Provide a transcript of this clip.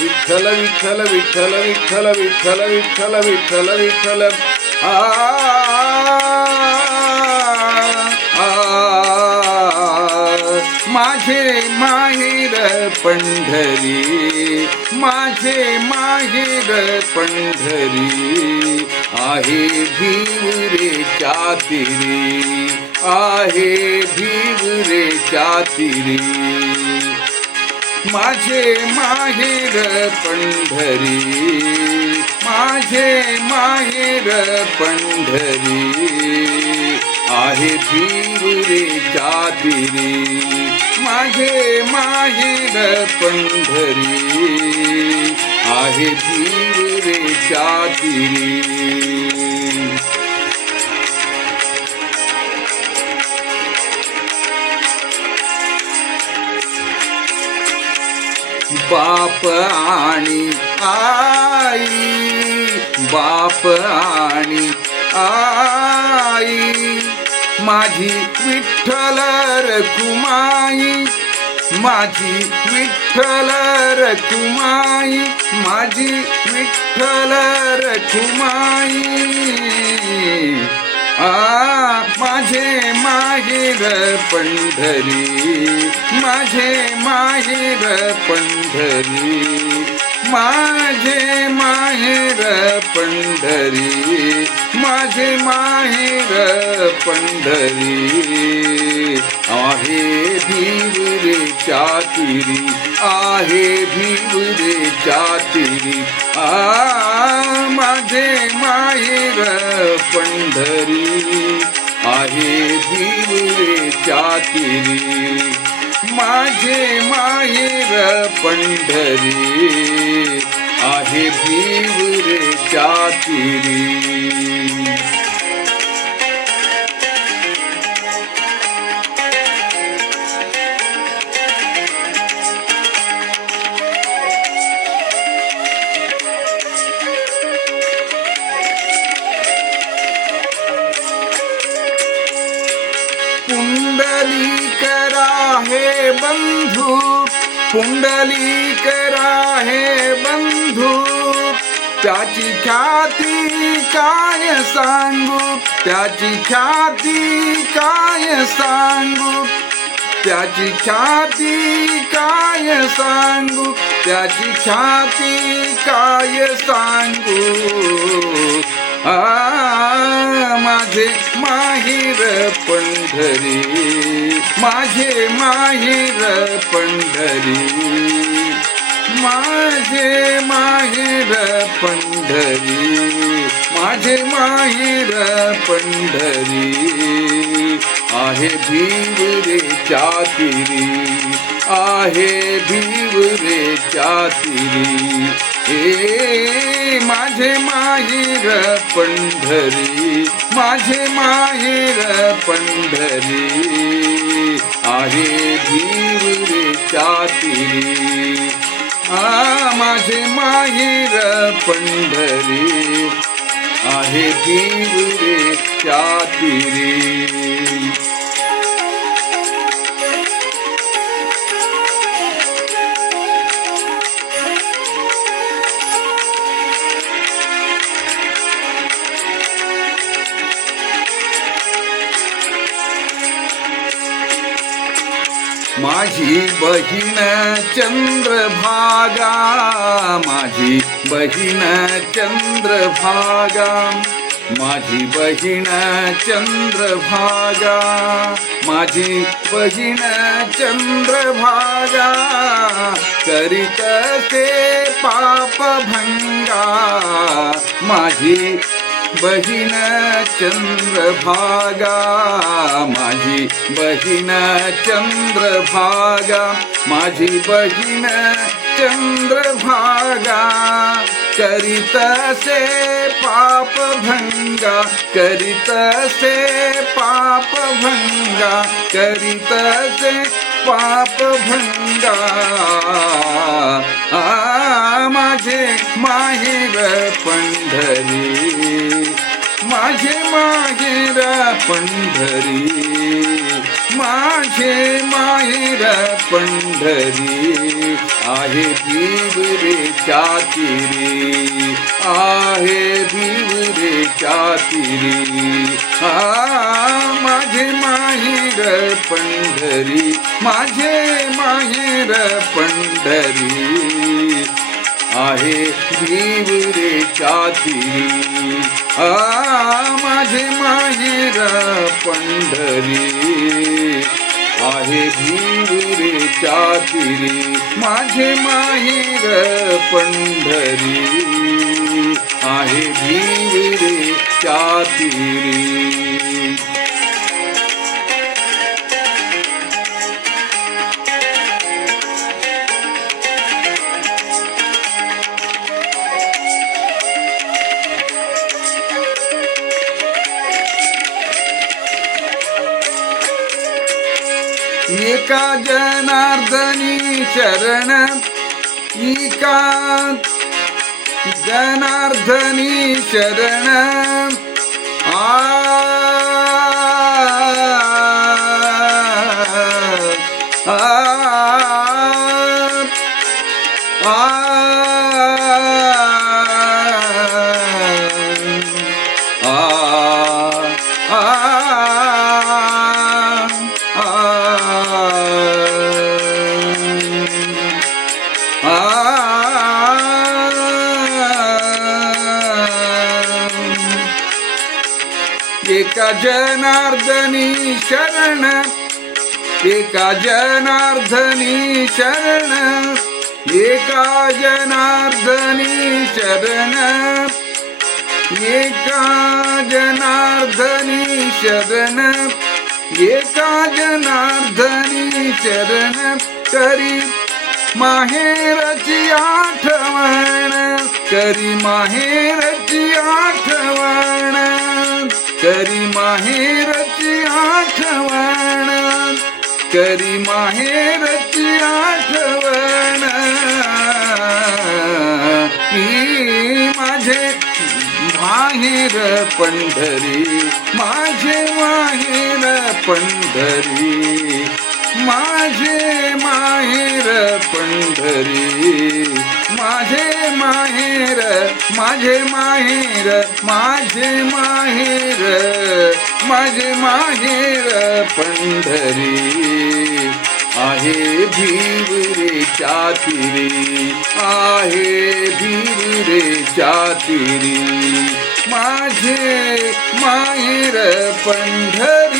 विठ्ठल विठ्ठल विठ्ठल विठ्ठल विठ्ठल विठ्ठल विठ्ठल विठ्ठल आ माझे माहेर पंढरी, माझे माहेर पंढरी, आहे भिवरेच्या तीरी, आहे भिवरेच्या तीरी, माझे माहेर पंढरी, माझे माहेर पंढरी, आहे भिवरेच्या तीरी, माझे माहेर पंढरी, आहे भिवरेच्या तीरी. बाप आणि आई, बाप आणि आई, माझी विठ्ठल रखुमाई, माझी विठ्ठल रखुमाई, माझी विठ्ठल रखुमाई, माझे माहेर पंढरी, माझे माहेर पंढरी, माझे माहेर पंढरी, माझे माहेर पंढरी, आहे भिवरेच्या तीरी, आहे भिवरेच्या तीरी, माझे माहेर पंढरी, आहे भिवरेच्या तीरी, माझे माहेर पंढरी, आहे भिवरेच्या तीरी. पुंडलीक राहे बंधू, पुंडलीक राहे बंधू, त्याची ख्याती काय सांगू, त्याची ख्याती काय सांगू, त्याची ख्याती काय सांगू, त्याची ख्याती काय सांगू, माझे माहेर पंढरी, माझे माहेर पंढरी, माझे माहेर पंढरी, माझे माहेर पंढरी, आहे भिवरेच्या तीरी, आहे भिवरेच्या तीरी, हे माझे माहेर पंढरी, माझे माहेर पंढरी, आहे भिवरेच्या तीरी, माझे माहेर पंढरी, आहे भिवरेच्या तीरी. माझी बहीण चंद्रभागा, माझी बहीण चंद्रभागा, माझी बहीण चंद्रभागा, माझी बहीण चंद्रभागा, करीत असे पापभंगा, माझी बहीण चंद्रभागा, माझी बहीण चंद्रभागा, माझी बहीण चंद्रभागा, करीत असे पापभंगा, करीत असे पापभंगा, करीत असे पापभंगा, माझे माहेर पंढरी, माझे माहेर पंढरी, माझे माहेर पंढरी. आहे भिवरेच्या तीरी, आहे भिवरेच्या तीरी. माझे माहेर पंढरी, माझे माहेर पंढरी. आहे भिवरेच्या तीरी. माझे माहेर पंढरी. आहे भिवरेच्या तीरी. माझे माहेर पंढरी. आहे भिवरेच्या तीरी. एका जनार्दनी शरण, एका जनार्दनी शरण. एका जनार्दनी शरण, एका जनार्दनी शरण. एका जनार्दनी शरण, एका जनार्दनी शरण. एका जनार्दनी शरण. करी माहेरची आठवण, करी माहेरची आठवण. करी माहेरची आठवण, करी माहेरची आठवण. माझे माहेर पंढरी, माझे माहेर पंढरी. माझे माहेर पंढरी. माझे माहेर, माझे माहेर, माझे माहेर, माझे माहेर पंढरी. आहे भिवरेच्या तीरी, आहे भिवरेच्या तीरी. माझे माहेर पंढरी.